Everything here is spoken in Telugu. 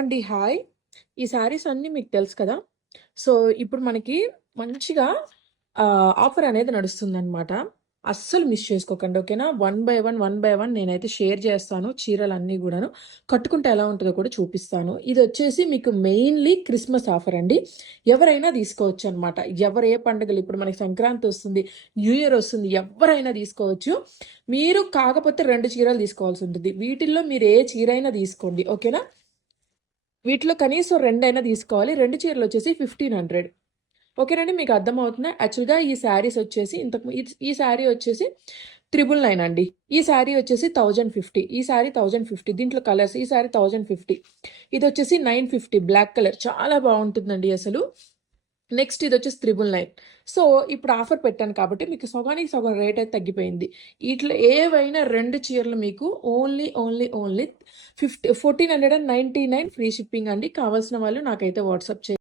అండి హాయ్. ఈ శారీస్ అన్నీ మీకు తెలుసు కదా? సో ఇప్పుడు మనకి మంచిగా ఆఫర్ అనేది నడుస్తుందన్నమాట. అస్సలు మిస్ చేసుకోకండి ఓకేనా? One by one one by one నేనైతే షేర్ చేస్తాను చీరలు అన్నీ కూడాను. కట్టుకుంటే ఎలా ఉంటుందో కూడా చూపిస్తాను. ఇది వచ్చేసి మీకు మెయిన్లీ క్రిస్మస్ ఆఫర్ అండి. ఎవరైనా తీసుకోవచ్చు అనమాట ఎవరు ఏ పండుగలు ఇప్పుడు మనకి సంక్రాంతి వస్తుంది న్యూ ఇయర్ వస్తుంది ఎవరైనా తీసుకోవచ్చు. మీరు కాకపోతే రెండు చీరలు తీసుకోవాల్సి ఉంటుంది. వీటిల్లో మీరు ఏ చీర అయినా తీసుకోండి ఓకేనా? వీటిలో కనీసం రెండైనా తీసుకోవాలి. రెండు చీరలు వచ్చేసి ఫిఫ్టీన్ హండ్రెడ్ ఓకేనండి మీకు అర్థమవుతుందా? యాక్చువల్గా ఈ శారీస్ వచ్చేసి ఇంతకు ఈ- శారీ వచ్చేసి త్రిబుల్ నైన్ అండి. ఈ శారీ వచ్చేసి థౌజండ్ ఫిఫ్టీ ఈ శారీ థౌజండ్ ఫిఫ్టీ దీంట్లో కలర్స్ ఈ శారీ థౌజండ్ ఫిఫ్టీ ఇది వచ్చేసి నైన్ ఫిఫ్టీ బ్లాక్ కలర్ చాలా బాగుంటుందండి అసలు. నెక్స్ట్ ఇది వచ్చేసి త్రిబుల్ నైన్. సో ఇప్పుడు ఆఫర్ పెట్టాను కాబట్టి మీకు సగానికి సగం రేట్ అయితే తగ్గిపోయింది. ఇట్లా ఏవైనా రెండు చీరలు మీకు only only only fifty fourteen hundred and ninety nine free shipping అండి. కావాల్సిన వాళ్ళు నాకైతే వాట్సాప్ చేయండి.